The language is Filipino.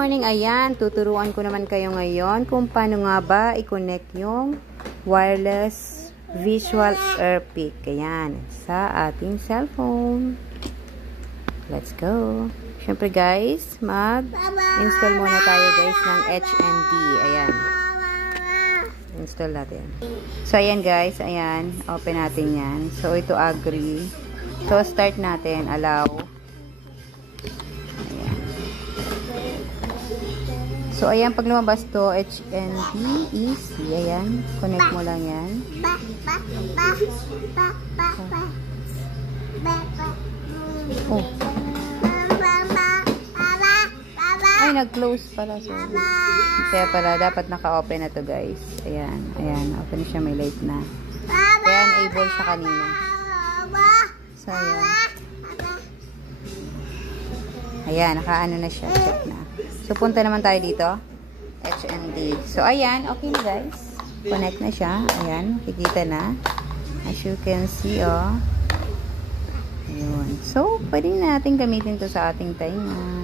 Morning, ayan, tuturuan ko naman kayo ngayon kung paano nga ba i-connect yung wireless visual earpick, ayan, sa ating cellphone. Let's go. Syempre guys, mag-install muna tayo guys ng HND, ayan. Install natin. So ayan guys, ayan, open natin yan. So ito agree. So start natin, allow. So, ayan, pag lumabas to, HND, easy, ayan, connect mo lang yan. Oh. Ay, nag-close pala, sorry. Kaya pala, dapat naka-open na to, guys. Ayan, ayan, open siya, may light na. Kaya enable siya kanina. So, ayan. Ayan, naka-ano na siya, check na. So, punta naman tayo dito. HND. So, ayan. Okay na, guys. Connect na siya. Ayan. Kikita na. As you can see, oh. Ayun. So, pwede natin gamitin to sa ating tainga.